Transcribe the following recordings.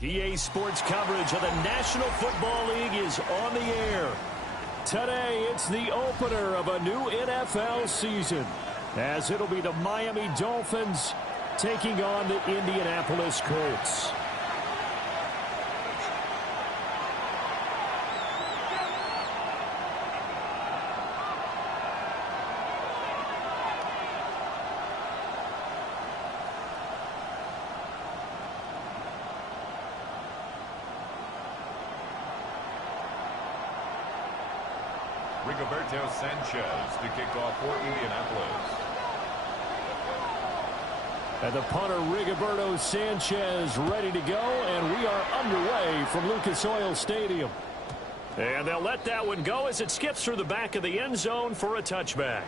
EA Sports coverage of the National Football League is on the air. Today, it's the opener of a new NFL season, as it'll be the Miami Dolphins taking on the Indianapolis Colts. Rigoberto Sanchez to kick off for Indianapolis. And the punter, Rigoberto Sanchez, ready to go, and we are underway from Lucas Oil Stadium. And they'll let that one go as it skips through the back of the end zone for a touchback.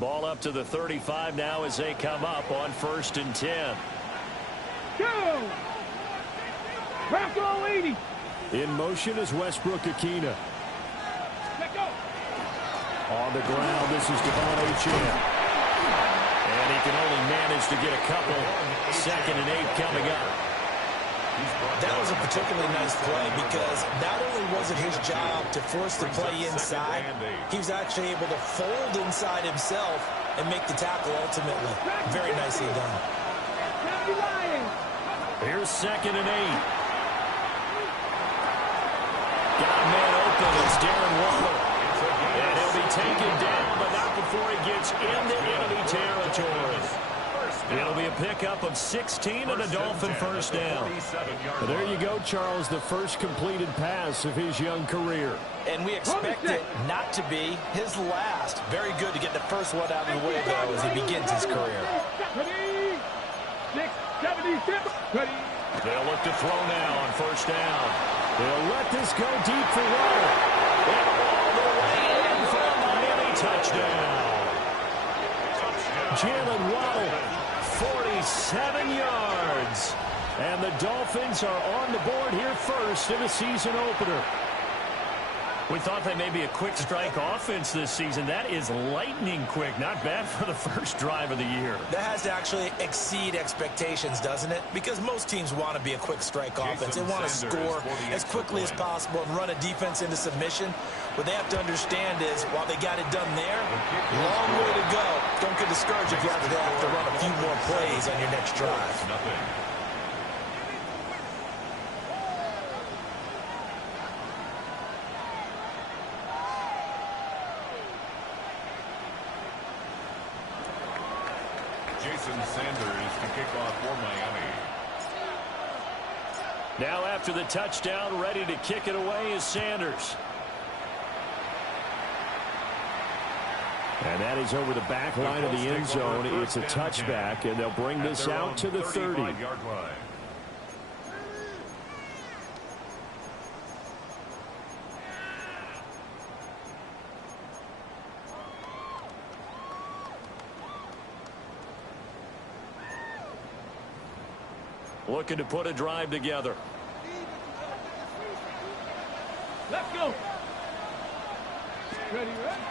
Ball up to the 35 now as they come up on 1st and 10. Go! Back all 80. In motion is Westbrook-Akina. Let go. On the ground, this is Devon Achane. And he can only manage to get a couple. 2nd and 8 coming up. That was a particularly nice play because not only was it his job to force the play inside, he was actually able to fold inside himself and make the tackle ultimately. Very nicely done. Here's 2nd and 8. Got a man open. It's Darren Waller. And he'll be taken down, but not before he gets into enemy territory. It'll be a pickup of 16 and a Dolphin first down. There you go, Charles, the first completed pass of his young career. And we expect it not to be his last. Very good to get the first one out of the way, though, as he begins his career. They'll look to throw now on 1st down. They'll let this go deep for Waller. And all the way in for a Miami touchdown. Jalen Waddle, 47 yards. And the Dolphins are on the board here first in the season opener. We thought they may be a quick strike offense this season. That is lightning quick. Not bad for the first drive of the year. That has to actually exceed expectations, doesn't it? Because most teams want to be a quick strike offense. They want to score as quickly as possible and run a defense into submission. What they have to understand is, while they got it done there, long way to go. Don't get discouraged if you have to run a few more plays on your next drive. Sanders to kick off for Miami. Now after the touchdown, ready to kick it away is Sanders. And that is over the back line of the end zone. It's a touchback, and they'll bring this out to the 30. Looking to put a drive together. Let's go. Ready, ready.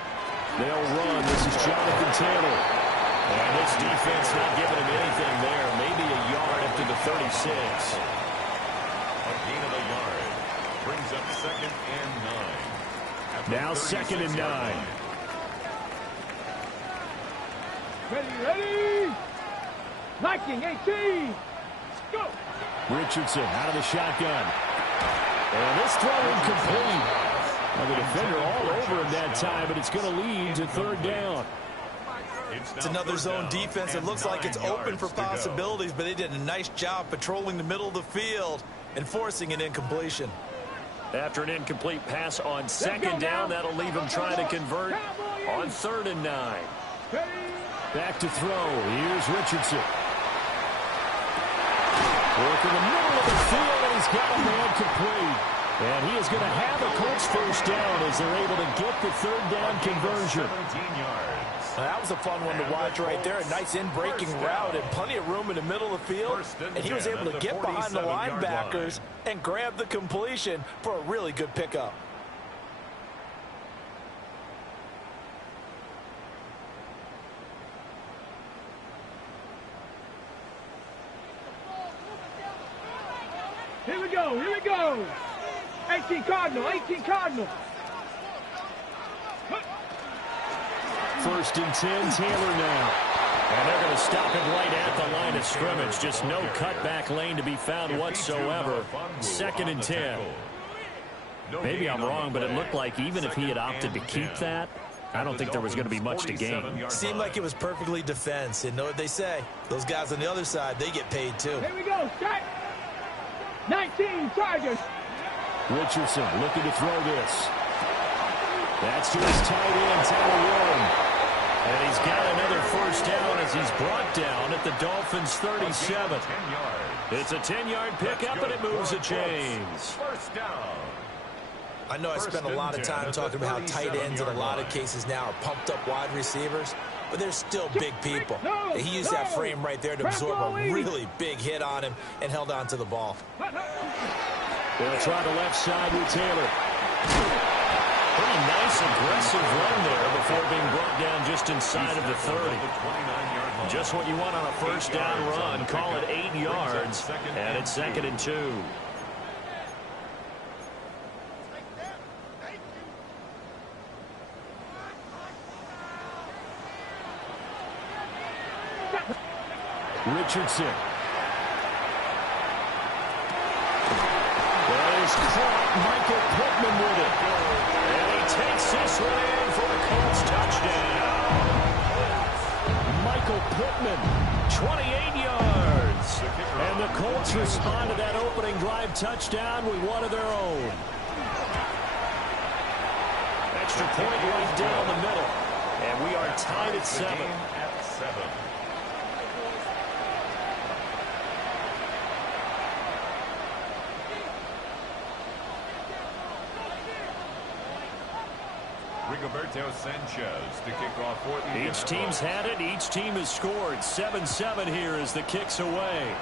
They'll run. This is Jonathan Taylor. And this defense not giving him anything there. Maybe a yard up to the 36. A gain of a yard. Brings up 2nd and 9. Now 2nd and 9. Ready, ready. Liking 18. Go. Richardson out of the shotgun. And this throw incomplete. Now the defender all over him that time, but it's going to lead to 3rd down. It's another zone defense. It looks like it's open for possibilities, but they did a nice job patrolling the middle of the field and forcing an incompletion. After an incomplete pass on 2nd down, that'll leave him trying to convert on 3rd and 9. Back to throw. Here's Richardson. Work in the middle of the field, and he's got a man complete. And he is going to have a Colts first down as they're able to get the 3rd down conversion. 17 yards. That was a fun one to watch right there. A nice in-breaking route and plenty of room in the middle of the field. And he was able to get behind the linebackers and grab the completion for a really good pickup. Here we go, here we go. 18 Cardinal, 18 Cardinal. 1st and 10, Taylor now. And they're going to stop him right at the line of scrimmage. Just no cutback lane to be found whatsoever. 2nd and 10. Maybe I'm wrong, but it looked like even if he had opted to keep that, I don't think there was going to be much to gain. Seemed like it was perfectly defense. And know what they say? Those guys on the other side, they get paid too. Here we go, start. 19 Chargers. Richardson looking to throw this. That's to his tight end, Tyler Warren. And he's got another first down as he's brought down at the Dolphins' 37. It's a 10-yard pickup, and it moves the chains. First down. I know I spent a lot of time talking about how tight ends in a lot of cases now are pumped up wide receivers. but they're still big people. He used that frame right there to absorb a really big hit on him and held on to the ball. They'll try the left side with Taylor. Pretty nice, aggressive run there before being brought down just inside of the 30. Just what you want on a first down run. Call it 8 yards, and it's 2nd and 2. Richardson. There's caught Michael Pittman with it. And he takes this one in for a Colts touchdown. Michael Pittman, 28 yards. And the Colts respond to that opening drive touchdown with one of their own. Extra point right down the middle. And we are tied at 7. Rigoberto Sanchez to kick off for the Each team's had it. Each team has scored. 7-7 here as the kick's away.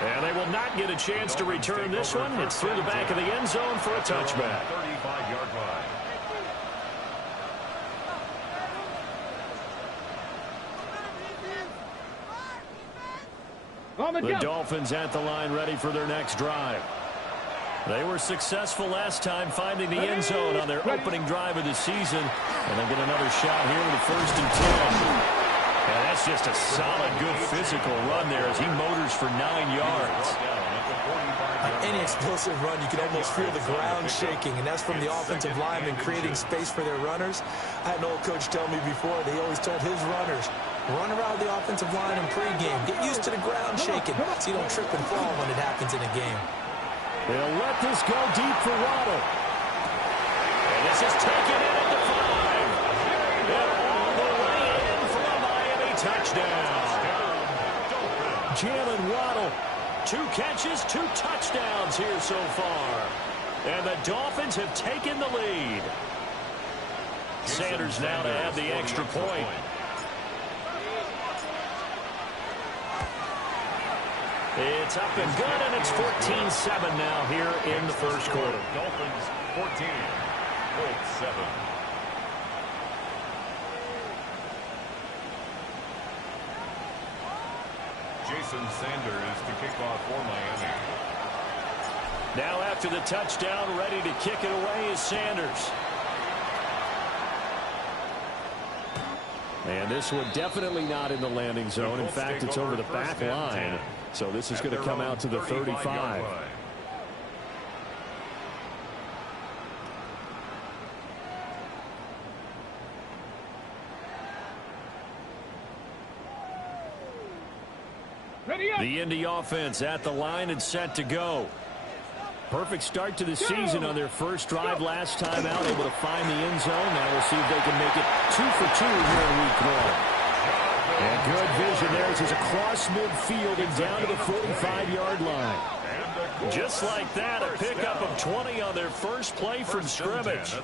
And they will not get a chance to return this one. It's through the back of the end zone for a touchback. 35-yard line. The Dolphins at the line, ready for their next drive. They were successful last time finding the end zone on their opening drive of the season. And they'll get another shot here with a 1st and 10. And that's just a solid, good physical run there as he motors for 9 yards. On any explosive run, you can almost feel the ground shaking, and that's from the offensive linemen creating space for their runners. I had an old coach tell me before, they always told his runners, run around the offensive line in pregame. Get used to the ground shaking so you don't trip and fall when it happens in a game. They'll let this go deep for Waddle. And this is taken in at the 5. And all the way in for a Miami touchdown. Jalen Waddle, 2 catches, 2 touchdowns here so far. And the Dolphins have taken the lead. Sanders now to add the extra point. It's up and good, and it's 14-7 now here in the first quarter. Dolphins 14, Colts 7. Jason Sanders to kick off for Miami. Now after the touchdown, ready to kick it away is Sanders. And this one definitely not in the landing zone. In fact, it's over the back line. So this is going to come out to the 35. The Indy offense at the line and set to go. Perfect start to the season on their first drive last time out, able to find the end zone. Now we'll see if they can make it 2 for 2 here in week 1. And good vision there as he's across midfield and down to the 45-yard line. Just like that, a pickup of 20 on their first play from scrimmage.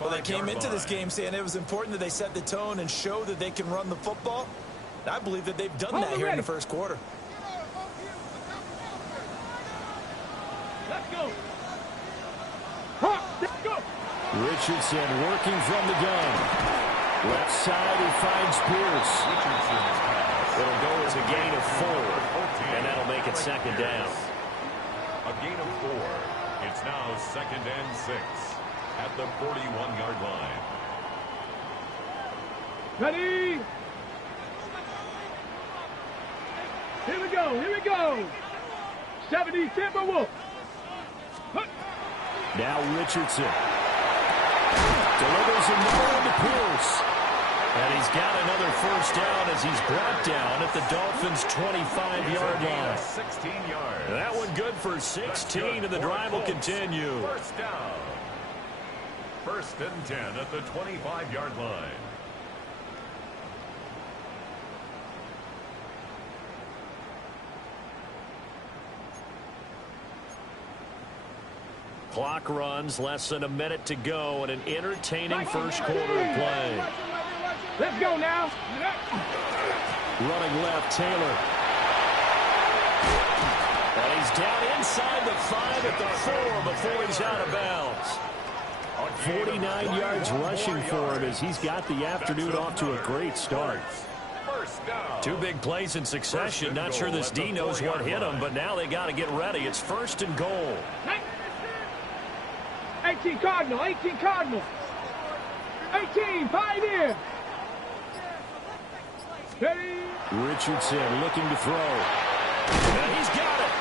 Well, they came into this game saying it was important that they set the tone and show that they can run the football. I believe that they've done that here in the first quarter. Let's go. Let's go. Richardson working from the gun. Left side, he finds Pierce. It'll go as a gain of 4, and that'll make it 2nd down. A gain of 4. It's now 2nd and 6 at the 41-yard line. Ready? Here we go. Here we go. 70 Timberwolves. Now Richardson. Delivers another to Pierce. And he's got another first down as he's brought down at the Dolphins' 25-yard line. 16 yards. That one good for 16, and the drive will continue. First down. 1st and 10 at the 25-yard line. Clock runs, less than a minute to go, and an entertaining first quarter of play. Let's go now. Running left, Taylor. And he's down inside the 5 at the 4 before he's out of bounds. 49 yards rushing for him as he's got the afternoon off to a great start. 2 big plays in succession. Not sure this D knows what hit him, but now they got to get ready. It's 1st and goal. 18 Cardinal, 18 Cardinal. 18, 5 in. Ready. Richardson looking to throw. And he's got it.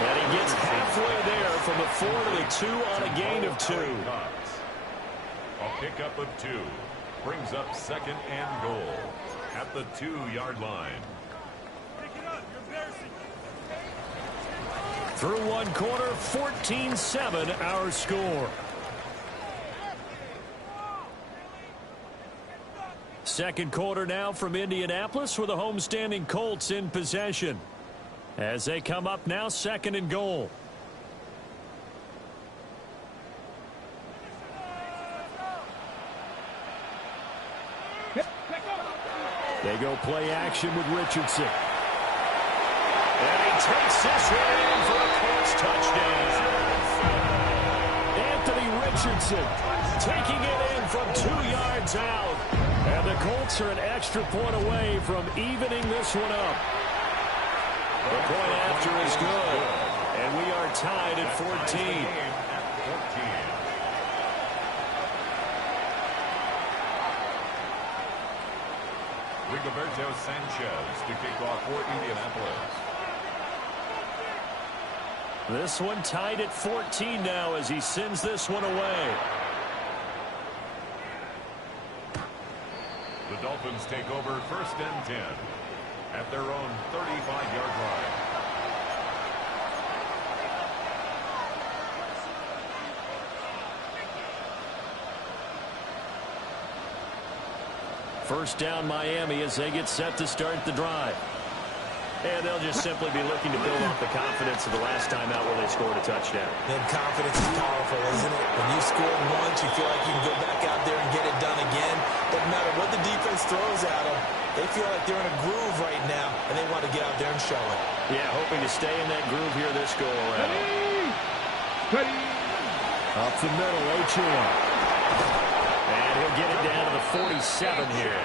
And he gets halfway there from the 4 to the 2 on a gain of 2. A pickup of 2 brings up 2nd and goal at the 2-yard line. Through 1 quarter, 14-7 our score. Second quarter now from Indianapolis with the homestanding Colts in possession. As they come up now, 2nd and goal. They go play action with Richardson. And he takes this one in for a Colts touchdown. Anthony Richardson taking it in from 2 yards out. And the Colts are an extra point away from evening this one up. The point after is good. And we are tied at 14. Rigoberto Sanchez to kick off for Indianapolis. This one tied at 14 now as he sends this one away. The Dolphins take over 1st and 10 at their own 35-yard line. First down Miami as they get set to start the drive. And they'll just simply be looking to build off the confidence of the last time out where they scored a touchdown. And confidence is powerful, isn't it? When you score once, you feel like you can go back out there and get it done again. Doesn't matter what the defense throws at them. They feel like they're in a groove right now, and they want to get out there and show it. Yeah, hoping to stay in that groove here this go-around. Ready. Up the middle, Ochoa. And he'll get it down to the 47 here.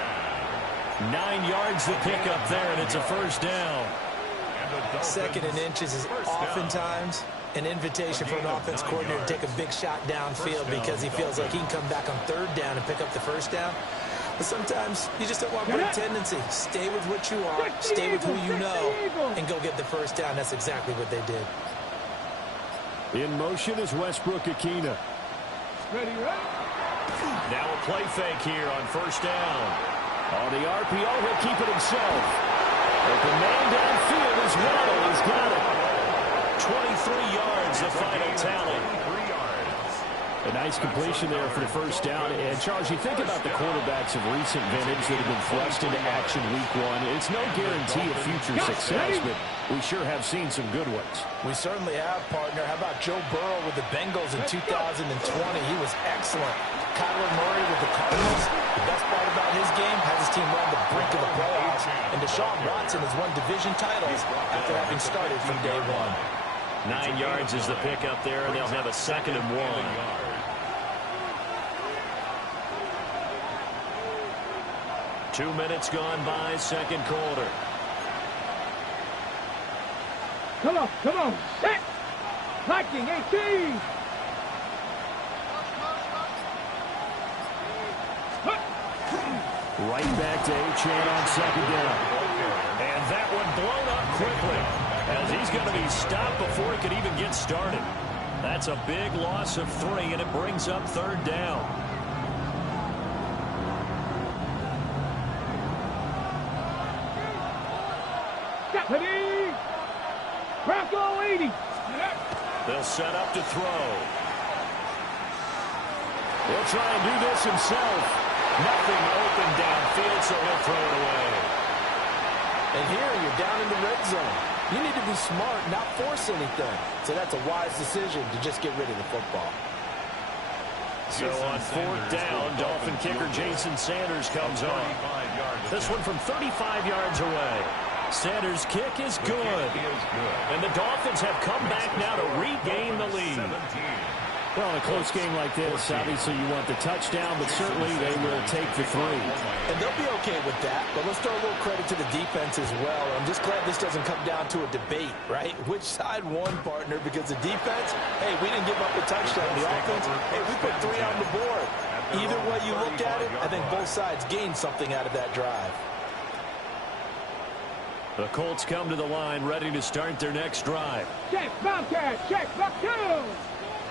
9 yards the pickup there, and it's a first down. 2nd and inches is oftentimes an invitation for an offense coordinator to take a big shot downfield because he feels like he can come back on 3rd down and pick up the first down. But sometimes you just don't want great tendency. Stay with what you are, stay with who you know, and go get the first down. That's exactly what they did. In motion is Westbrook-Ikhine. Ready, right? Now a play fake here on first down. On the RPO, he'll keep it himself. Open man downfield is Waddle. He's got it. 23 yards, the final tally. A nice completion there for the first down. And, Charles, you think about the quarterbacks of recent vintage that have been thrust into action week 1. It's no guarantee of future success, but we sure have seen some good ones. We certainly have, partner. How about Joe Burrow with the Bengals in 2020? He was excellent. Kyler Murray with the Cardinals. The best part about his game has his team on the brink of the playoffs. And Deshaun Watson has won division titles after having started from day 1. 9 yards is the pickup there, and they'll have a 2nd and 1. Two minutes gone by, second quarter. Come on, set. Viking, 18. Right back to Achane on 2nd down. And that one blown up quickly as he's going to be stopped before he could even get started. That's a big loss of 3, and it brings up 3rd down. Ready. Bronco 80. They'll set up to throw. He'll try and do this himself. Nothing open downfield, so he'll throw it away. And here you're down in the red zone. You need to be smart, not force anything. So that's a wise decision to just get rid of the football. So on fourth down, Dolphin kicker Jason Sanders comes on. This one from 35 yards away. Sanders' kick is good. And the Dolphins have come back now to regain the lead. Well, in a close game like this, obviously you want the touchdown, but certainly they will take the 3. And they'll be okay with that, but let's throw a little credit to the defense as well. I'm just glad this doesn't come down to a debate, right? Which side won, partner? Because the defense, hey, we didn't give up a touchdown. The offense, hey, we put 3 on the board. Either way you look at it, I think both sides gained something out of that drive. The Colts come to the line, ready to start their next drive. Check, Bobcat, check, back 2.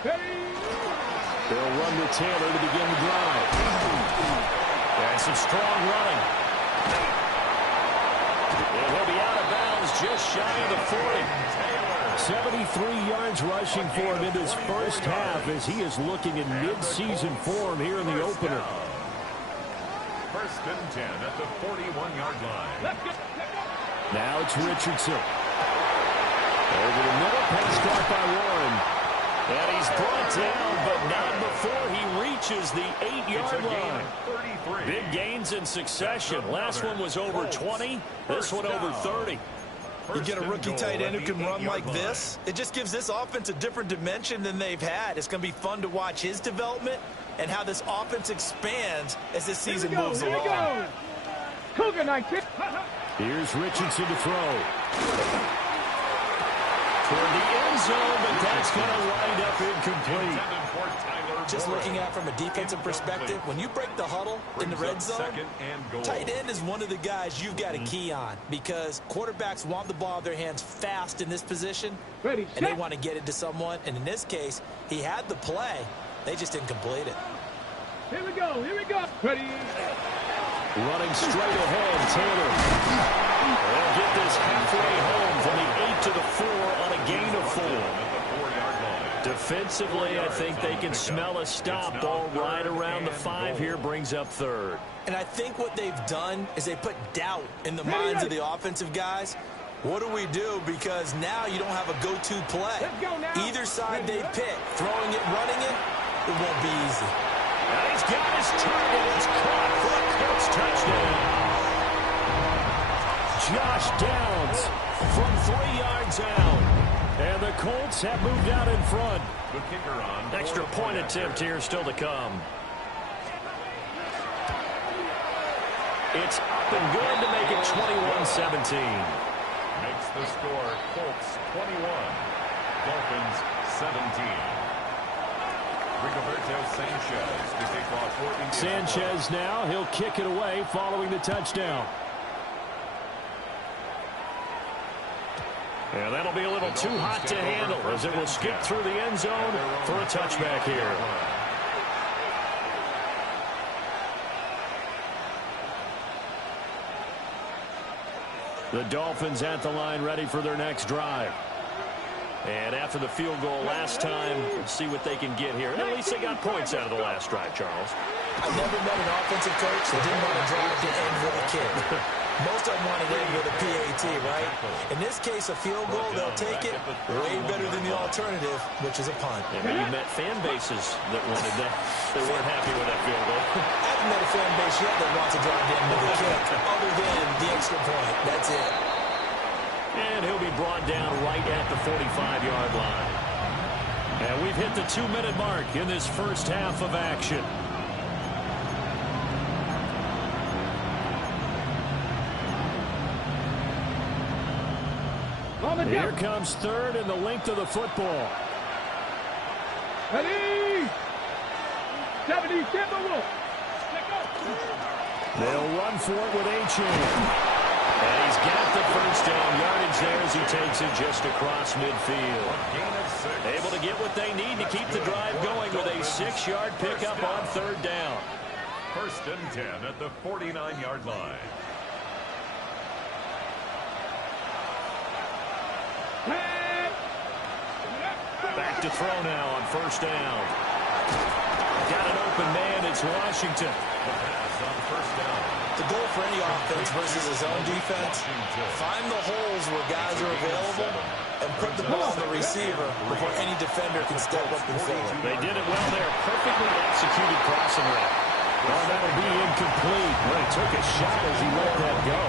They'll run to Taylor to begin the drive. And some strong running. And he'll be out of bounds just shy of the 40. 73 yards rushing for him in his first half as he is looking in mid-season form here in the opener. First and 10 at the 41-yard line. Now it's Richardson. Over the middle, pass caught by Warren. And he's brought down, but not before he reaches the 8-yard line. Big gains in succession. Last one was over 20. This one over 30. You get a rookie tight end who can run like this, it just gives this offense a different dimension than they've had. It's going to be fun to watch his development and how this offense expands as this season moves along. Cougar 19. Here's Richardson to throw. Toward the end zone, but that's going to wind up incomplete. Just looking at it from a defensive perspective, when you break the huddle in the red zone, tight end is one of the guys you've got to key on because quarterbacks want the ball in their hands fast in this position, and they want to get it to someone. And in this case, he had the play. They just didn't complete it. Here we go. Here we go. Ready. Running straight ahead, Taylor. They'll get this halfway home from the 8 to the 4 on a gain of 4. Defensively, I think they can smell a stop. Ball right around the 5 here, brings up third. And I think what they've done is they put doubt in the minds of the offensive guys. What do we do? Because now you don't have a go-to play. Either side they pick, throwing it, running it, it won't be easy. And he's got his target. It's caught for a Colts touchdown. Josh Downs from 3 yards out. And the Colts have moved out in front. Extra point attempt here still to come. It's up and good to make it 21-17. Makes the score Colts 21, Dolphins 17. Rigoberto Sanchez to take off for Sanchez now, he'll kick it away following the touchdown. And that'll be a little too hot to handle as it will skip through the end zone for a touchback here. The Dolphins at the line ready for their next drive. And after the field goal last time, we'll see what they can get here. At least they got points out of the last drive, Charles. I've never met an offensive coach that didn't want to drive to end with a kick. Most of them want to end with a PAT, right? In this case, a field goal, they'll take it way better than the alternative, which is a punt. And you've met fan bases that wanted that. They weren't happy with that field goal. I haven't met a fan base yet that wants to drive to end with a kick, other than the extra point. That's it. And he'll be brought down right at the 45-yard line. And we've hit the 2-minute mark in this first half of action. Here comes third in the length of the football. Ready. 70 Timberwolves. They'll run for it with A-Chain. And he's got the first down yardage there as he takes it just across midfield. Able to get what they need to keep the drive going with a 6-yard pickup on third down. First and 10 at the 49-yard line. Back to throw now on first down. Got an open man. It's Washington. The pass on first down. The goal for any offense versus his own defense, find the holes where guys are available and put the ball on the receiver before any defender can step up and fill it. They did it well there. Perfectly executed crossing route. Well, that'll be incomplete. Well, he took a shot as he let that go.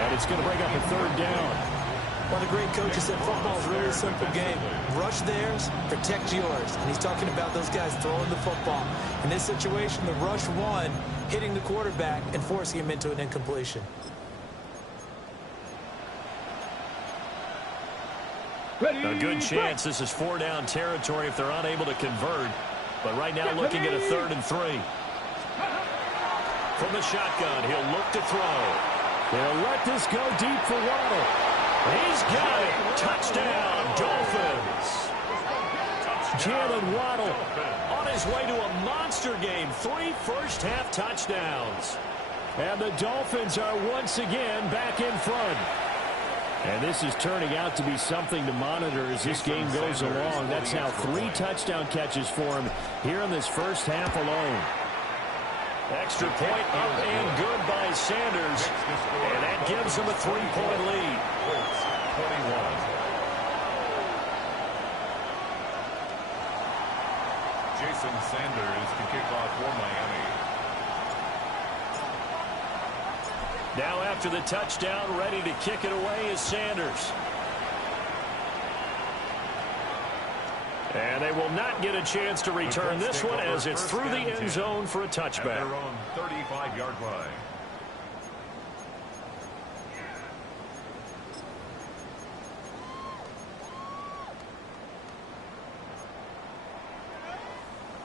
And it's going to bring up a third down. One of the great coaches said football is really a simple game. Rush theirs, protect yours. And he's talking about those guys throwing the football. In this situation, the rush one, hitting the quarterback and forcing him into an incompletion. A good chance this is 4-down territory if they're unable to convert. But right now looking at a 3rd and 3. From the shotgun, he'll look to throw. They'll let this go deep for Waddle. He's got it. Touchdown, Dolphins. Jalen Waddle on his way to a monster game. 3 first-half touchdowns. And the Dolphins are once again back in front. And this is turning out to be something to monitor as this game goes along. That's now 3 touchdown catches for him here in this first half alone. Extra point up and good by Sanders. And that gives him a 3-point lead. 21. Jason Sanders to kick off for Miami. Now after the touchdown, ready to kick it away is Sanders. And they will not get a chance to return this one as it's through the end zone for a touchback. At their own 35-yard line.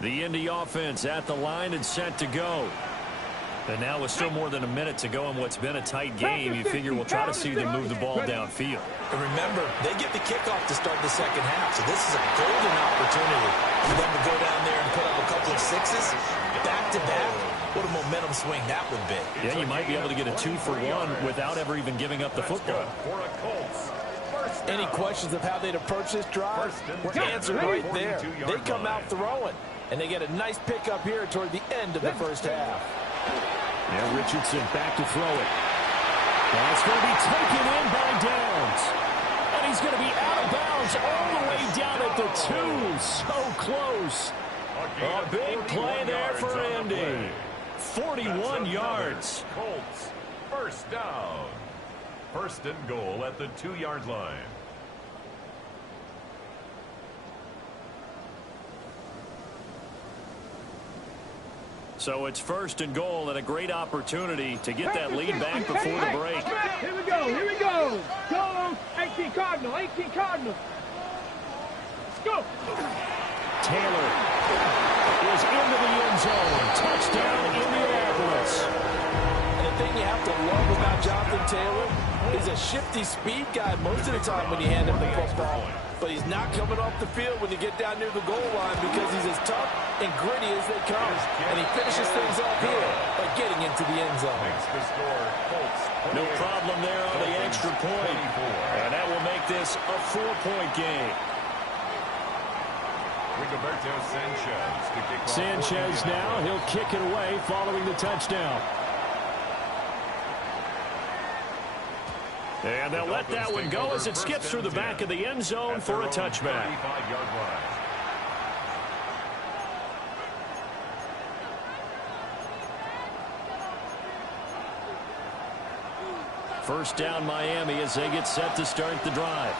The Indy offense at the line and set to go. And now with still more than a minute to go in what's been a tight game, you figure we'll try to see them move the ball downfield. And remember, they get the kickoff to start the second half, so this is a golden opportunity for them to go down there and put up a couple of sixes back-to-back. What a momentum swing that would be. Yeah, you might be able to get a 2-for-1 without ever even giving up the football. Any questions of how they'd approach this drive were answered right there. They come out throwing, and they get a nice pickup here toward the end of the first half. Now Richardson back to throw it. That's going to be taken in by Downs. And he's going to be out of bounds all the way down at the 2. So close. A big play there for Indy. 41 yards. Colts, first down. First and goal at the 2-yard line. So it's first and goal and a great opportunity to get that lead back before the break. Here we go, here we go. Go, 18 Cardinal, 18 Cardinal. Let's go. Taylor is into the end zone. Touchdown, Indianapolis. And the thing you have to love about Jonathan Taylor is a shifty speed guy most of the time when you hand him the football. But he's not coming off the field when you get down near the goal line because he's as tough and gritty as they come. And he finishes things off here by getting into the end zone. No problem there on the extra point. And that will make this a 4-point game. Sanchez now, he'll kick it away following the touchdown. And they'll let that one go as it skips through the back of the end zone for a touchback. First down Miami as they get set to start the drive.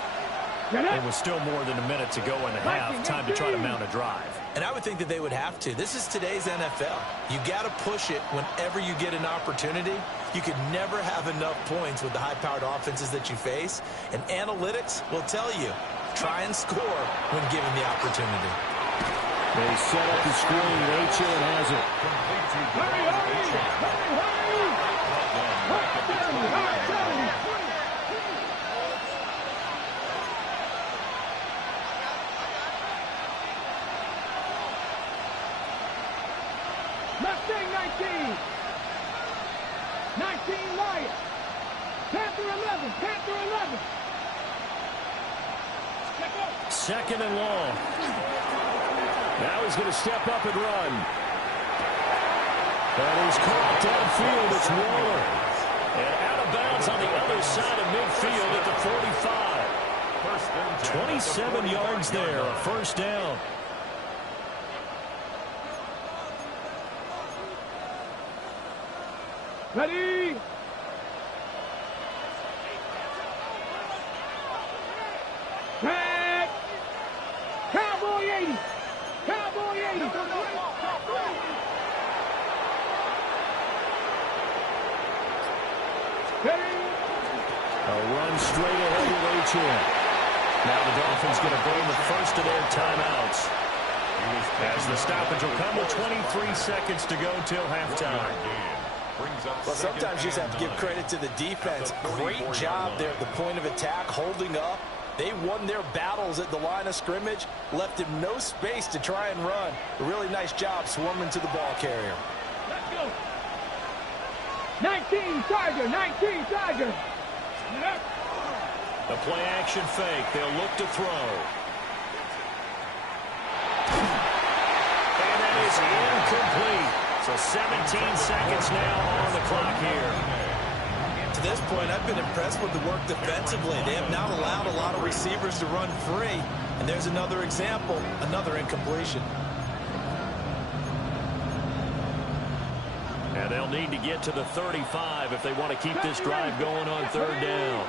And with still more than a minute to go in the half, time to try to mount a drive. And I would think that they would have to. This is today's NFL. You got to push it whenever you get an opportunity. You could never have enough points with the high-powered offenses that you face. And analytics will tell you, try and score when given the opportunity. They set up the screen. Rachel has it. Mustang 19. 19 Lions. Panther 11. Panther 11. Second and long. Now he's going to step up and run. And he's caught downfield. It's Waller. And out of bounds on the other side of midfield at the 45. 27 yards there, a first down. Ready? Back. Cowboy 80. Cowboy 80. Ready? A run straight ahead with H.M. Now the Dolphins going to burn the first of their timeouts. As the stoppage will come with 23 seconds to go till halftime. Well, sometimes you just have to give credit to the defense. Great job there at the point of attack, holding up. They won their battles at the line of scrimmage, left him no space to try and run. A really nice job swarming to the ball carrier. Let's go. 19 Tiger, 19 Tiger. The play action fake. They'll look to throw. And that is incomplete. So 17 seconds now on the clock here. To this point, I've been impressed with the work defensively. They have not allowed a lot of receivers to run free. And there's another example, another incompletion. And they'll need to get to the 35 if they want to keep this drive going on third down.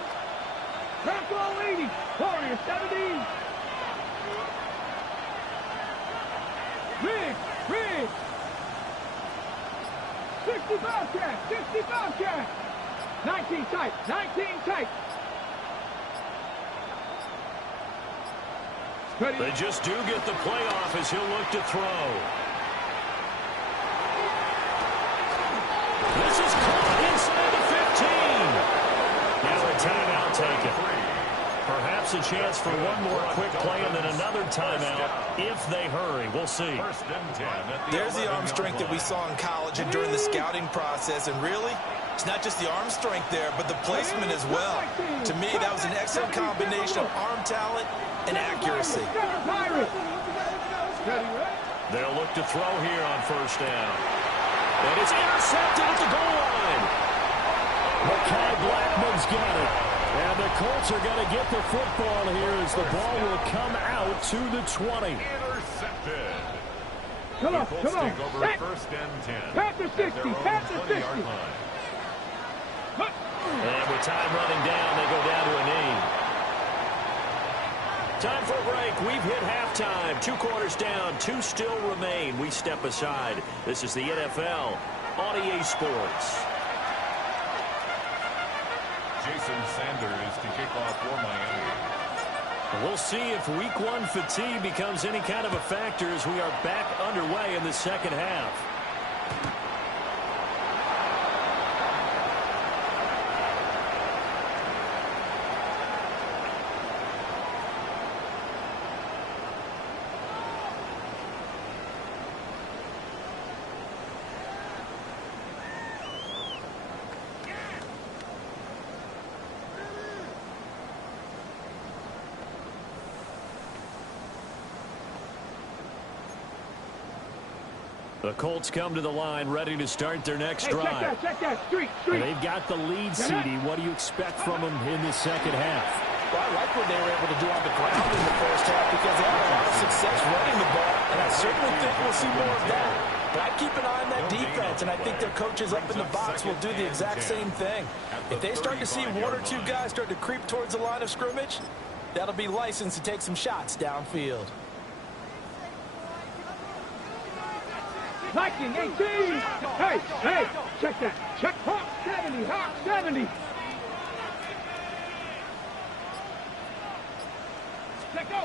Bronco 80, Warrior 70. Rig. 65 cat, 65 cat. 19 tight, 19 tight. Ready? They just do get the playoff as he'll look to throw. This is caught inside the 15. Now a timeout taken. Perhaps a chance for one more quick play and then another timeout if they hurry. We'll see. There's the arm strength that we saw in college and during the scouting process. And really, it's not just the arm strength there, but the placement as well. To me, that was an excellent combination of arm talent and accuracy. They'll look to throw here on first down. And it's intercepted at the goal line. Mekhi Blackman's got it. And the Colts are going to get the football here as the ball will come out to the 20. Intercepted. Come on. Take over first and 10. Panther 60, Panther 60. And with time running down, they go down to a knee. Time for a break. We've hit halftime. 2 quarters down, 2 still remain. We step aside. This is the NFL on EA Sports. Jason Sanders to kick off for Miami. We'll see if week 1 fatigue becomes any kind of a factor as we are back underway in the second half. The Colts come to the line ready to start their next drive. Check that. Street. They've got the lead, CD. What do you expect from them in the second half? Well, I like what they were able to do on the ground in the first half because they had a lot of success running the ball, and I certainly think we'll see more of that. But I keep an eye on that defense, and I think their coaches up in the box will do the exact same thing. If they start to see 1 or 2 guys start to creep towards the line of scrimmage, that'll be licensed to take some shots downfield. Lightning 18. Hey, check that. Check Hawk 70, Hawk 70. Let go.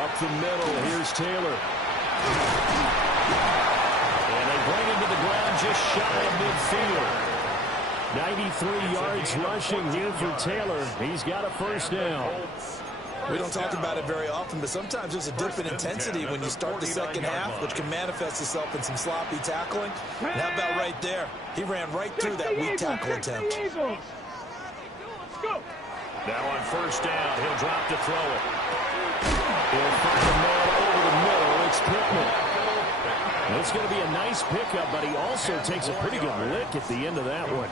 Up the middle, here's Taylor. And they bring him to the ground just shy of midfield. 93 yards rushing here for Taylor. He's got a first down. We don't talk about it very often, but sometimes there's a dip in intensity when you start the second half, which can manifest itself in some sloppy tackling. And how about right there? He ran right through that weak tackle attempt. Let's go. Now on first down, he'll drop to throw it. He'll find a man over the middle. It's Pittman. It's going to be a nice pickup, but he also takes a pretty good lick at the end of that one.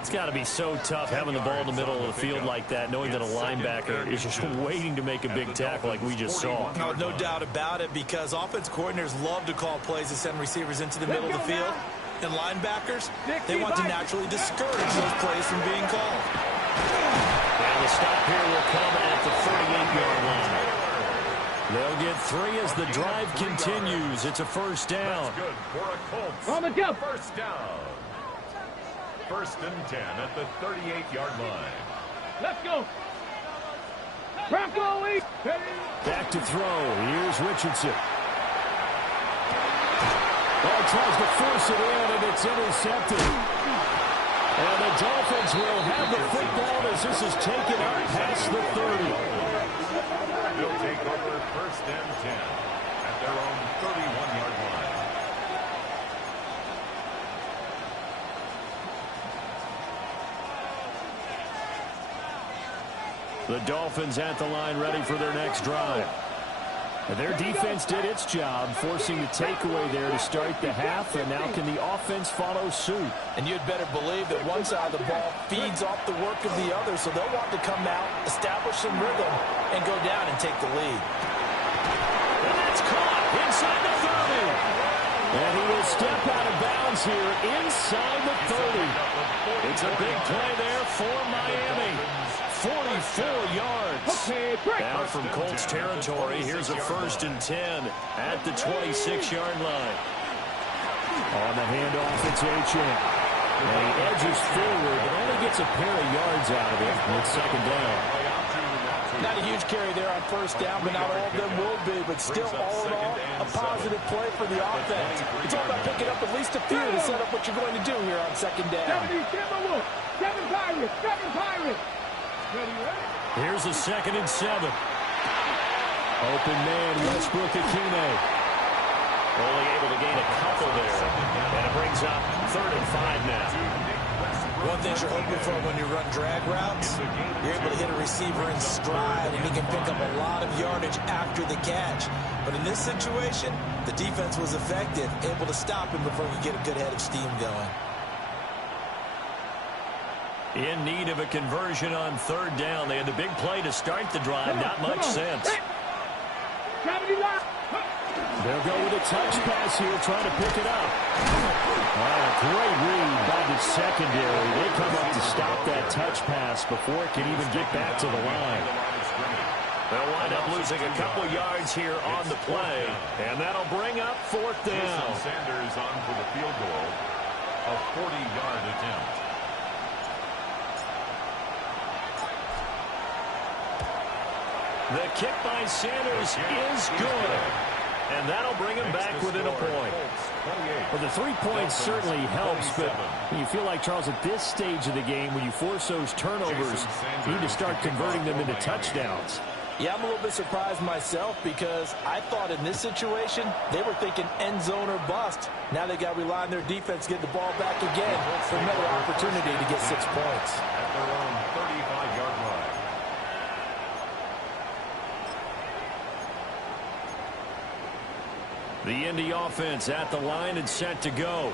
It's got to be so tough having the ball in the middle of the field like that, knowing that a linebacker is just waiting to make a big tackle like we just saw. No doubt about it, because offense coordinators love to call plays to send receivers into the middle of the field. And linebackers, they want to naturally discourage those plays from being called. And the stop here will come at the 48-yard line. They'll get 3 as the drive continues. It's a first down. That's good for a Colts. On the jump. First down. 1st and 10 at the 38-yard line. Let's go. Bronco lead. Back to throw. Here's Richardson. Oh, tries to force it in, and it's intercepted. And the Dolphins will have the football as this is taken up past the 30. They'll take over 1st and 10 at their own 31-yard line. The Dolphins at the line, ready for their next drive. And their defense did its job, forcing the takeaway there to start the half, and now can the offense follow suit? And you'd better believe that one side of the ball feeds off the work of the other, so they'll want to come out, establish some rhythm, and go down and take the lead. And that's caught inside the 30. And he will step out of bounds here inside the 30. It's a big play there for Miami. 44 yards. Now from Colts territory, here's a 1st and 10 at the 26-yard line. On the handoff, it's Achane. And he edges forward, but only gets a pair of yards out of it. And it's 2nd down. Not a huge carry there on 1st down, but not all of them will be. But still, all in all, a positive play for the offense. It's all about picking up at least a few to set up what you're going to do here on 2nd down. 7 Pirates. 7 Pirates. Here's a 2nd and 7. Open man, Westbrook Akine. Only able to gain a couple there. And it brings up 3rd and 5 now. One thing you're hoping for when you run drag routes, you're able to hit a receiver in stride, and he can pick up a lot of yardage after the catch. But in this situation, the defense was effective, able to stop him before he could get a good head of steam going. In need of a conversion on 3rd down. They had the big play to start the drive. Not much sense. They'll go with a touch pass here, trying to pick it up. A great read by the secondary. They come up to stop that touch pass before it can even get back to the line. They'll wind up losing a couple yards here on the play, and that'll bring up 4th down. Sanders on for the field goal. A 40-yard attempt. The kick by Sanders is good. And that'll bring him back within a point. Well, the 3 points certainly helps, but you feel like, Charles, at this stage of the game, when you force those turnovers, you need to start converting them into touchdowns. Yeah, I'm a little bit surprised myself, because I thought in this situation, they were thinking end zone or bust. Now they got to rely on their defense, get the ball back again for another opportunity to get 6 points. At their own 35-yard line. The Indy offense at the line and set to go.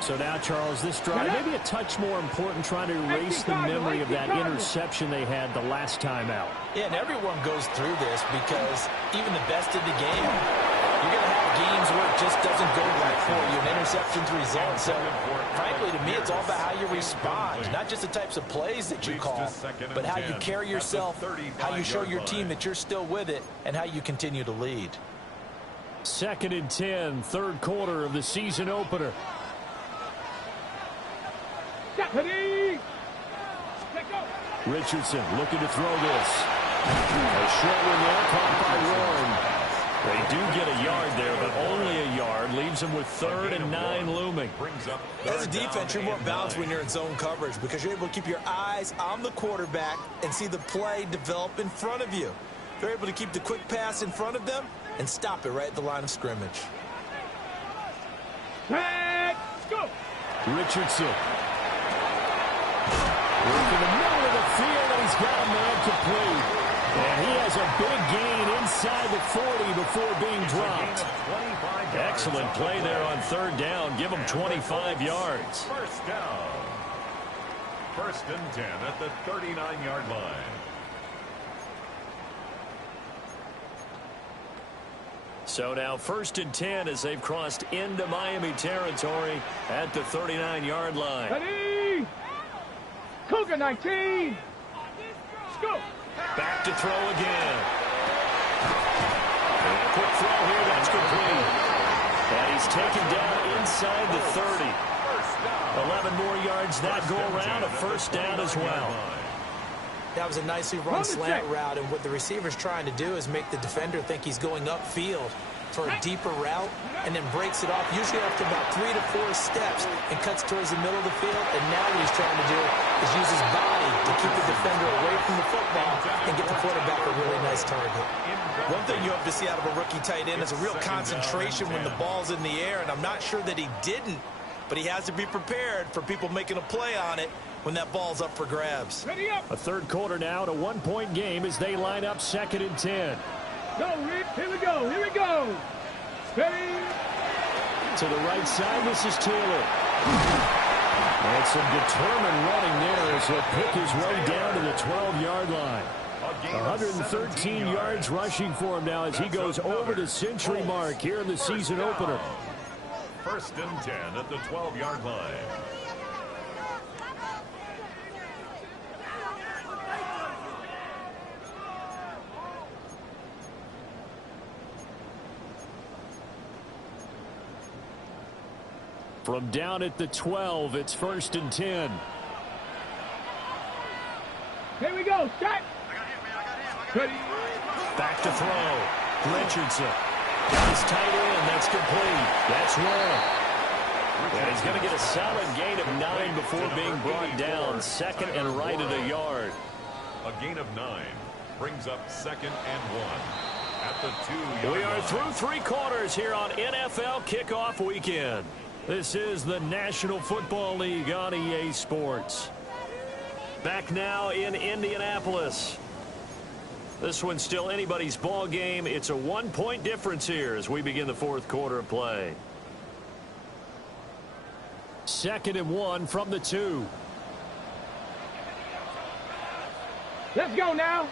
So now, Charles, this drive maybe a touch more important, trying to erase the memory of that interception they had the last time out. Yeah, and everyone goes through this, because even the best in the game, you're going to have games where it just doesn't go right for you, and interceptions result. So, frankly, to me, it's all about how you respond, not just the types of plays that you call, but how you carry yourself, how you show your team that you're still with it, and how you continue to lead. 2nd and 10, 3rd quarter of the season opener. Richardson looking to throw this. A short one there, caught by Warren. They do get a yard there, but only a yard. Leaves them with 3rd and 9 looming. As a defense, you're more balanced when you're in zone coverage, because you're able to keep your eyes on the quarterback and see the play develop in front of you. They're able to keep the quick pass in front of them and stop it right at the line of scrimmage. Let's go. Richardson. Working the middle of the field, and he's got a man complete. And he has a big gain inside the 40 before being dropped. Excellent play there on third down. Give him 25 yards. First down. First and 10 at the 39-yard line. So now first and 10 as they've crossed into Miami territory at the 39-yard line. Ready? Cougar 19. Let's go. Back to throw again. And a quick throw here. That's complete. And he's taken down inside the 30. 11 more yards that go around. A first down as well. That was a nicely run slant route, and what the receiver's trying to do is make the defender think he's going upfield for a deeper route, and then breaks it off, usually after about 3 to 4 steps, and cuts towards the middle of the field. And now what he's trying to do is use his body to keep the defender away from the football and get the quarterback a really nice target. One thing you hope to see out of a rookie tight end is a real concentration when the ball's in the air, and I'm not sure that he didn't, but he has to be prepared for people making a play on it when that ball's up for grabs. A third quarter now, a 1-point game as they line up second and 10. Go, Rick. Here we go. Here we go. Ready? To the right side, this is Taylor. And some determined running there as he'll pick his way down to the 12-yard line. 113 yards rushing for him now as he goes over the century mark here in the season opener. First and 10 at the 12-yard line. From down at the 12, it's first and 10. Here we go. Set. Ready. Back to throw. Richardson. Got his tight end. That's complete. That's one. And he's going to get a solid gain of 9 before being brought down. Second and right at a yard. A gain of 9 brings up second and 1 at the 2-yard line. We are through 3 quarters here on NFL Kickoff Weekend. This is the National Football League on EA Sports. Back now in Indianapolis. This one's still anybody's ball game. It's a 1-point difference here as we begin the fourth quarter of play. Second and 1 from the 2. Let's go now.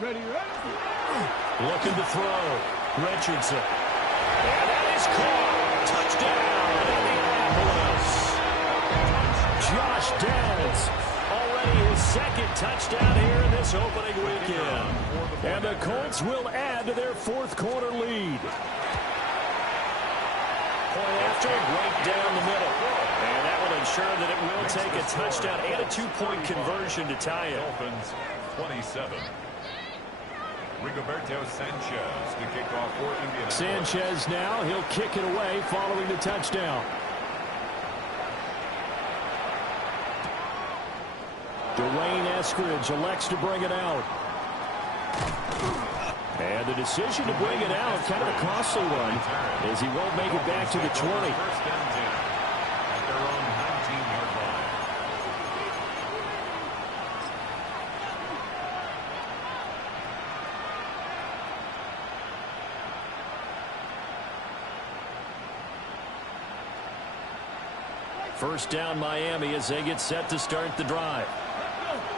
Ready, ready. Looking to throw. Richardson. And that is caught. Touchdown, Indianapolis. Josh Downs. Already his second touchdown here in this opening weekend. And the Colts will add to their fourth quarter lead. Point after, right down the middle. And that will ensure that it will take a touchdown and a 2-point conversion to tie it. Dolphins 27. Rigoberto Sanchez to kick off for Indianapolis. Sanchez now, he'll kick it away following the touchdown. Dwayne Eskridge elects to bring it out. And the decision to bring it out, kind of a costly one, as he won't make it back to the 20. First and 10 at their own 19-yard line. First down Miami as they get set to start the drive.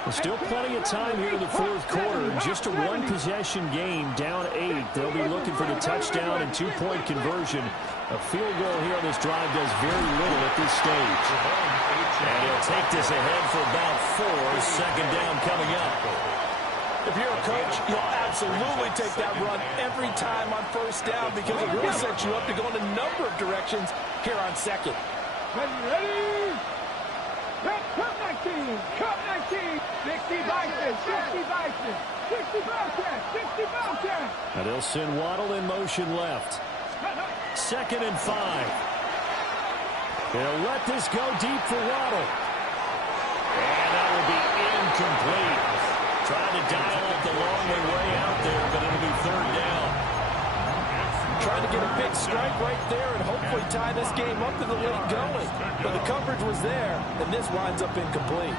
There's still plenty of time here in the fourth quarter. Just a one-possession game, down 8. They'll be looking for the touchdown and 2-point conversion. A field goal here on this drive does very little at this stage. And he'll take this ahead for about 4. Second down coming up. If you're a coach, you'll absolutely take that run every time on first down because it really sets you up to go in a number of directions here on second. Ready, ready. Cup 19. Cup 19. 60 Bison. 60 Bison. 60 Bobcat. 60 Bobcat. And they'll send Waddle in motion left. Second and 5. They'll let this go deep for Waddle. And that will be incomplete. Trying to dial up the long way out there, but it'll be third down. Trying to get a big strike right there and hopefully tie this game up to the late going. But the coverage was there, and this winds up incomplete.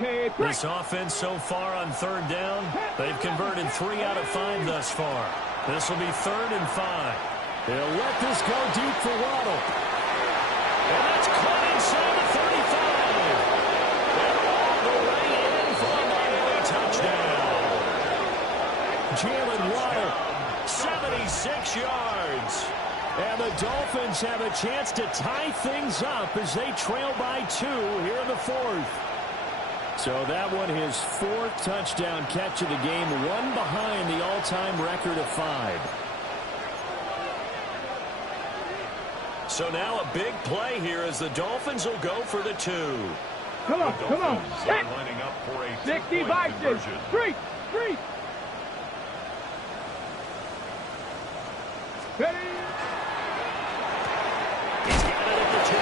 Okay, break. This offense so far on third down, they've converted 3 out of 5 thus far. This will be 3rd and 5. They'll let this go deep for Waddle. And that's caught inside the 35. And all the way in for a Miami touchdown. Jalen Waddle, 76 yards. And the Dolphins have a chance to tie things up as they trail by 2 here in the 4th. So that one, his 4th touchdown catch of the game, one behind the all-time record of 5. So now a big play here as the Dolphins will go for the 2. Come on, come on. Set. Lining up for a 60 2-point boxes. conversion. 3. Ready? He's got it at the 2.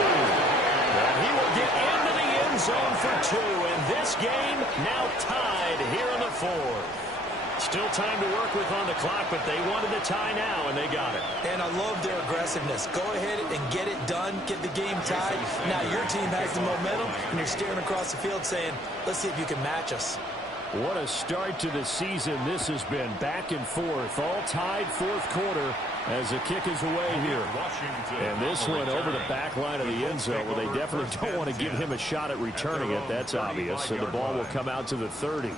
And he will get into the end zone for 2. And this game now tied here in the 4th. Still time to work with on the clock, but they wanted the tie now, and they got it. And I love their aggressiveness. Go ahead and get it done, get the game tied. Now your team has the momentum, and you're staring across the field saying, let's see if you can match us. What a start to the season this has been. Back and forth, all tied 4th quarter as the kick is away here. And this one over the back line of the end zone. Well, they definitely don't want to give him a shot at returning it. That's obvious. So the ball will come out to the 30.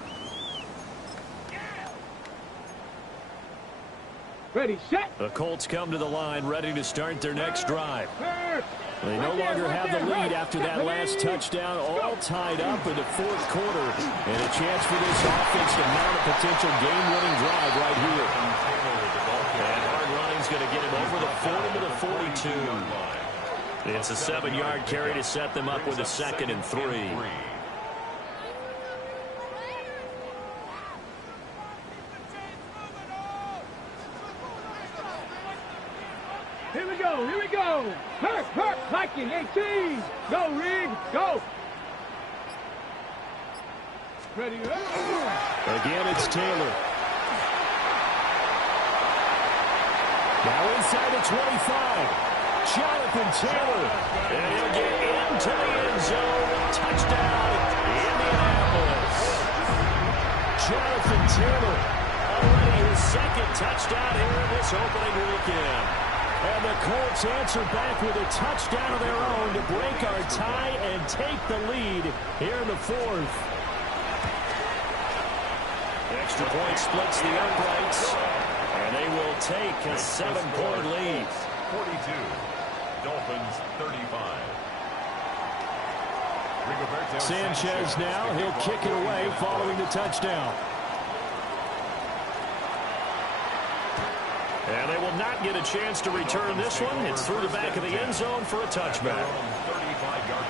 Ready, set. The Colts come to the line, ready to start their next drive. They no longer have the lead after that last touchdown, all tied up in the 4th quarter. And a chance for this offense to mount a potential game-winning drive right here. And hard running's going to get him over the 40 to the 42. It's a 7-yard carry to set them up with a 2nd and 3. Here we go, here we go. Hurt, Viking, 18. Go, Reed, go. Ready, Again, it's Taylor. Now inside the 25. Jonathan Taylor. And he'll get into the end zone. Touchdown, Indianapolis. Jonathan Taylor, already his 2nd touchdown here in this opening weekend. And the Colts answer back with a touchdown of their own to break our tie and take the lead here in the 4th. Extra point splits the uprights, and they will take a 7-point lead. 42. Dolphins 35. Sanchez now, he'll kick it away following the touchdown. And they will not get a chance to return this one. It's through the back of the end zone for a touchback. 35-yard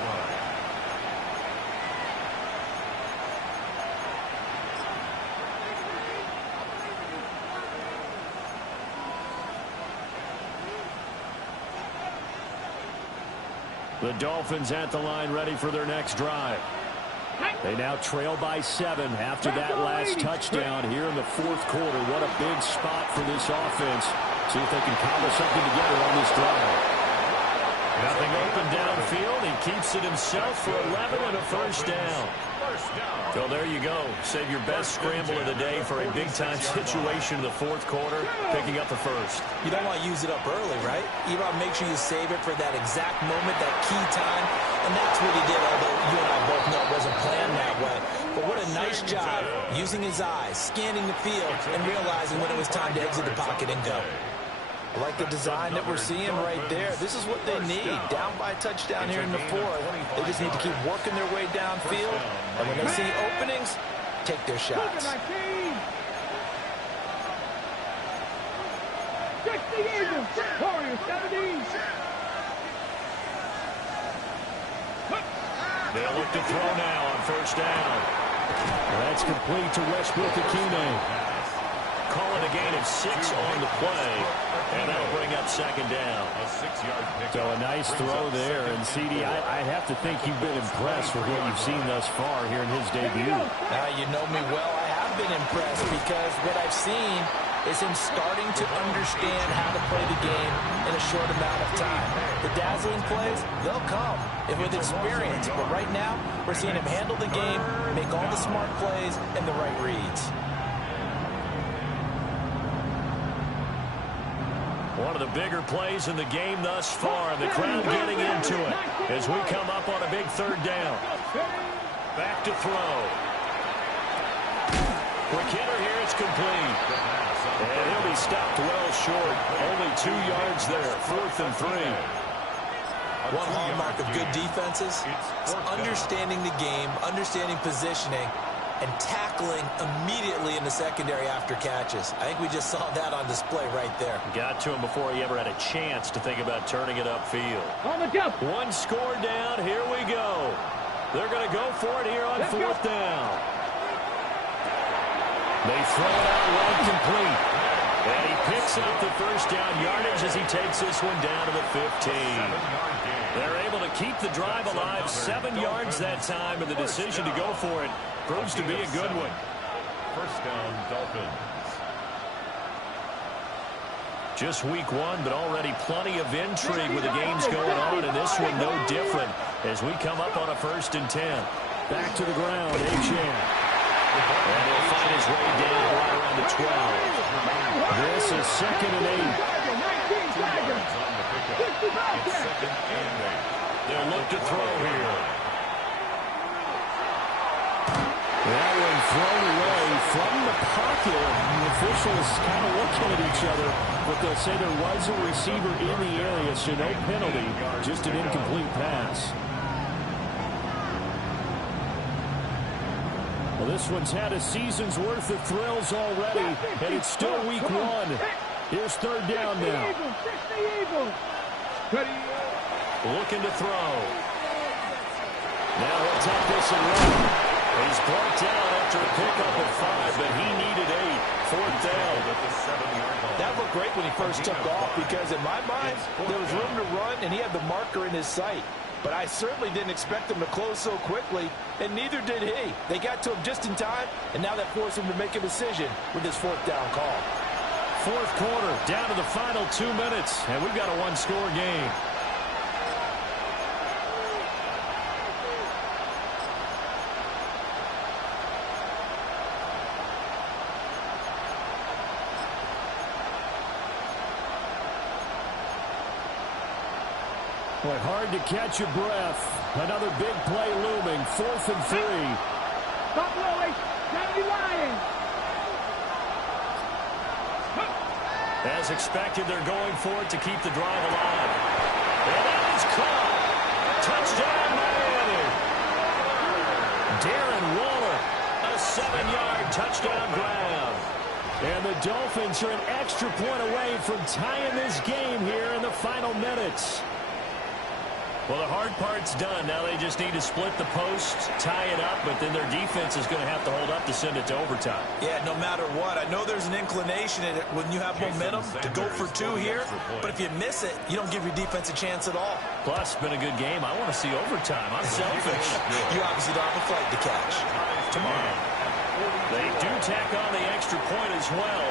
line. The Dolphins at the line ready for their next drive. They now trail by 7 after that last touchdown here in the 4th quarter. What a big spot for this offense. See if they can cobble something together on this drive. Nothing open downfield. He keeps it himself for 11 and a 1st down. So there you go. Save your best scramble of the day for a big-time situation in the 4th quarter, picking up the 1st. You don't want to use it up early, right? You want to make sure you save it for that exact moment, that key time. And that's what he did, although you and I both know it wasn't planned that way. But what a nice job using his eyes, scanning the field, and realizing when it was time to exit the pocket and go. I like the design that we're seeing right there. This is what they need. Down by a touchdown here in the 4th. They just need to keep working their way downfield. And when they see openings, take their shots. 60 Eagles, Warriors 17. They'll look to throw now on 1st down. That's complete to Westbrook-Ikhine. Calling a gain of 6 on the play, and that'll bring up 2nd down. A 6-yard pick. So a nice throw there, and CD, I have to think you've been impressed with what you've seen thus far here in his debut. You know me well. I have been impressed because what I've seen is him starting to understand how to play the game in a short amount of time. The dazzling plays, they'll come with experience. But right now, we're seeing him handle the game, make all the smart plays, and the right reads. One of the bigger plays in the game thus far. The crowd getting into it as we come up on a big third down. Back to throw. Quick hitter here, it's complete. And he'll be stopped well short. Only 2 yards there, 4th and 3. One hallmark of good defenses is understanding the game, understanding positioning, and tackling immediately in the secondary after catches. I think we just saw that on display right there. Got to him before he ever had a chance to think about turning it upfield. On the jump. 1 score down. Here we go. They're going to go for it here on 4th down. They throw it out wide complete. And he picks up the first down yardage as he takes this one down to the 15. They're able to keep the drive alive. 7 yards that time, and the decision to go for it proves to be a good one. First down, Dolphins. Just week 1, but already plenty of intrigue with the games going on, and this one no different as we come up on a 1st and 10. Back to the ground, Achane. And he'll find his way down right around the 12. This is 2nd and 8. They'll look to throw here. That one thrown away from the pocket. The officials kind of looking at each other, but they'll say there was a receiver in the area, so no penalty, just an incomplete pass. Well, this one's had a season's worth of thrills already, and it's still week 1. Here's 3rd down now. Looking to throw. Now he'll take this and run. He's brought down after a pickup of 5, but he needed 8. 4th down at the 7-yard line. That looked great when he first took off because, in my mind, there was room to run, and he had the marker in his sight. But I certainly didn't expect him to close so quickly, and neither did he. They got to him just in time, and now that forced him to make a decision with his 4th down call. 4th quarter, down to the final 2 minutes, and we've got a 1-score game. Boy, hard to catch your breath. Another big play looming. 4th and 3. Stop blowing. Gotta be lying. As expected, they're going for it to keep the drive alive. And that is caught. Touchdown, Miami. Darren Waller, a 7-yard touchdown grab. And the Dolphins are an extra point away from tying this game here in the final minutes. Well, the hard part's done. Now they just need to split the post, tie it up, but then their defense is going to have to hold up to send it to overtime. Yeah, no matter what. I know there's an inclination in it when you have momentum to go for 2 here, but if you miss it, you don't give your defense a chance at all. Plus, it's been a good game. I want to see overtime. I'm selfish. You obviously don't have a flight to catch. Tomorrow. They do tack on the extra point as well.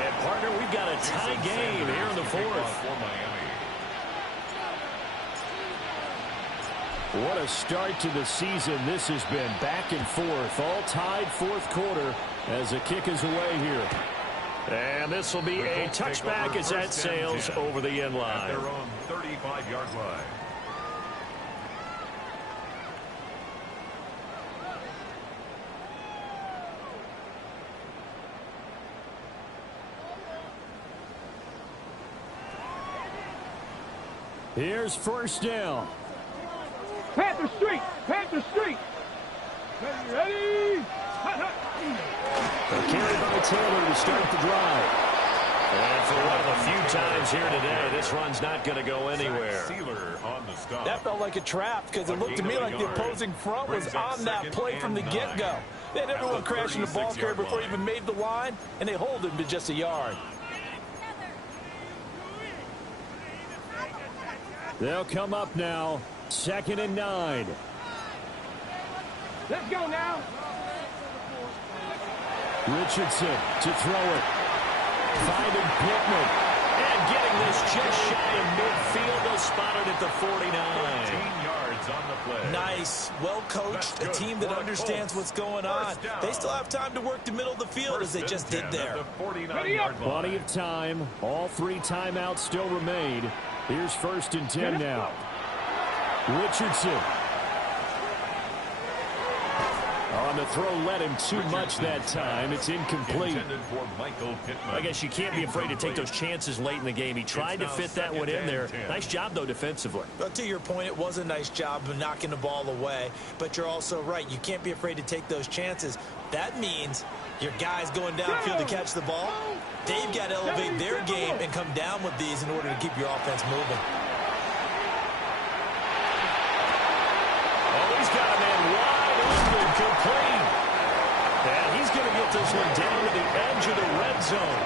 And, partner, we've got a tie game here in the 4th. What a start to the season this has been. Back and forth, all tied 4th quarter as the kick is away here. And this will be a touchback as that sails over the end line. Their own 35-yard line. Here's 1st down. Panther Street! Panther Street! Ready? A carry by Taylor to start the drive. And for one of the few times here today, this run's not going to go anywhere. That felt like a trap because it looked to me like the opposing front was on that play from the get-go. They had everyone crashing the ball carrier before he even made the line, and they hold him to just a yard. They'll come up now. 2nd and 9. Let's go now. Richardson to throw it. Finding Pittman. And getting this just shy of midfield. They'll spot it at the 49. 13 yards on the play. Nice. Well coached. A team that understands what's going on. They still have time to work the middle of the field as they just did there. Plenty of time. All 3 timeouts still remain. Here's 1st and 10 now. Richardson. On the throw, led him too much that time. It's incomplete. I guess you can't be afraid to take those chances late in the game. He tried to fit that one in there. Nice job, though, defensively. But to your point, it was a nice job of knocking the ball away. But you're also right. You can't be afraid to take those chances. That means your guys going downfield to catch the ball, they've got to elevate their game and come down with these in order to keep your offense moving. Oh, he's got a man wide open, complete. And he's going to get this one down to the edge of the red zone.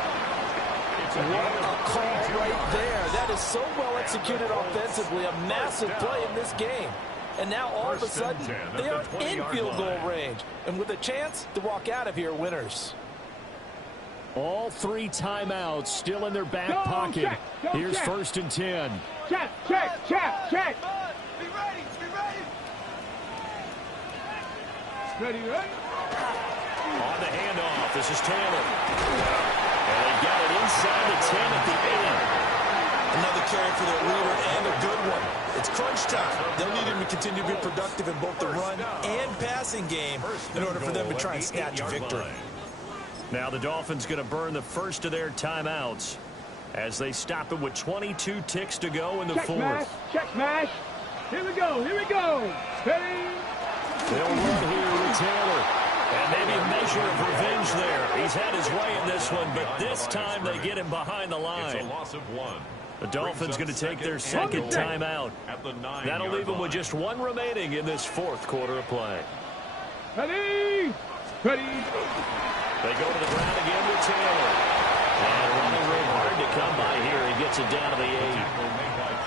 What a call right there. That is so well executed offensively. A massive play in this game. And now all of a sudden, they are in field goal range. And with a chance to walk out of here winners. All 3 timeouts still in their back pocket. Here's 1st and 10. Check. Ready? On the handoff, this is Taylor. And they got it inside the 10 at the 8. Another carry for their leader and a good one. It's crunch time. They'll need him to continue to be productive in both the run and passing game in order for them to try and snatch a victory. Now the Dolphins going to burn the first of their timeouts as they stop it with 22 ticks to go in the 4th. Check smash. Here we go. Ready? They'll run here with Taylor. And maybe a measure of revenge there. He's had his way in this one, but this time they get him behind the line. It's a loss of 1. The Dolphins going to take their 2nd timeout. That'll leave them with just 1 remaining in this 4th quarter of play. Ready? They go to the ground again with Taylor. And running real hard to come by here. He gets it down to the 8.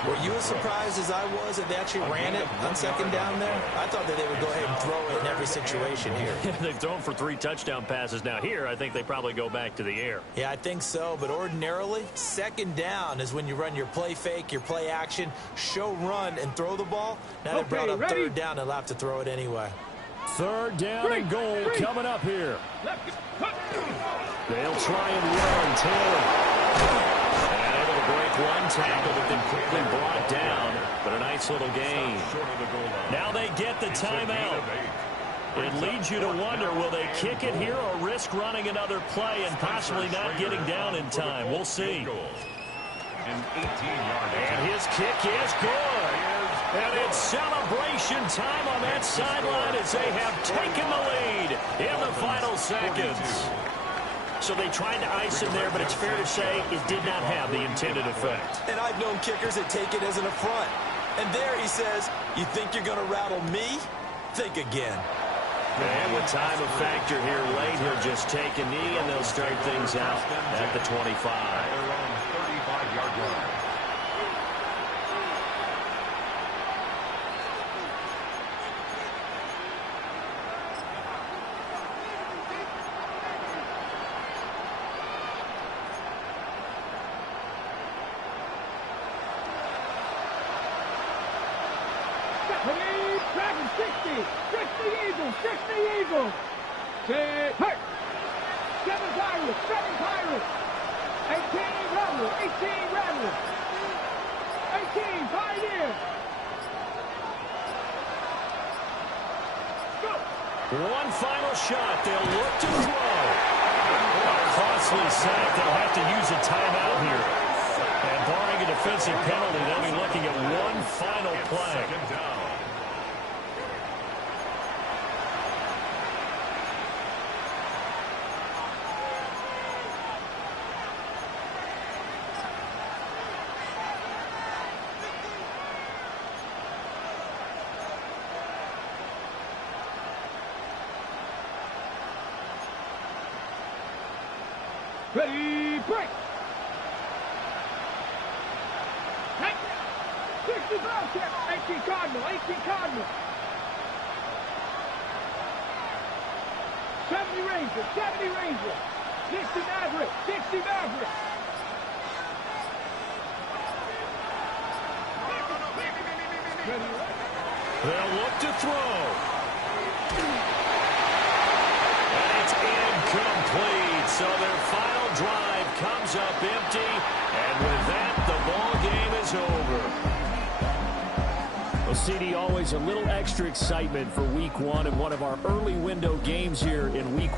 Were you as surprised as I was that they actually ran it on 2nd down there? I thought that they would go ahead and throw it in every situation here. They've thrown for 3 touchdown passes. Now here, I think they probably go back to the air. Yeah, I think so. But ordinarily, 2nd down is when you run your play fake, your play action, show run, and throw the ball. Now they brought up 3rd down. They'll have to throw it anyway. 3rd down and goal coming up here. They'll try and run. Taylor. And able to break 1 tackle, but then quickly brought down. But a nice little gain. Now they get the timeout. It leads you to wonder, will they kick it here or risk running another play and possibly not getting down in time? We'll see. And his kick is good. And it's celebration time on that sideline as they have taken the lead in the final seconds. So they tried to ice him there, but it's fair to say it did not have the intended effect. And I've known kickers that take it as an affront. And there he says, you think you're going to rattle me? Think again. And with time of factor here late, he'll just take a knee, and they'll start things out at the 25. 35-yard line. Dragon 60 Eagles. Say, hey. 7 Pirates. 18 Rebels. 18 Pioneer. Go. One final shot. They'll look to throw. A costly sack. They'll have to use a timeout here. And barring a defensive penalty, they'll be looking at one final play. Second down. Ready, break. 60 Bobcat. 18 Cardinal. 70 Ranger. Dixie Maverick. Dixie Maverick. They'll look to throw. And it's incomplete. So their final drive comes up empty. And with that, the ball game is over. Well, CD, always a little extra excitement for week one and one of our early window games here in week one.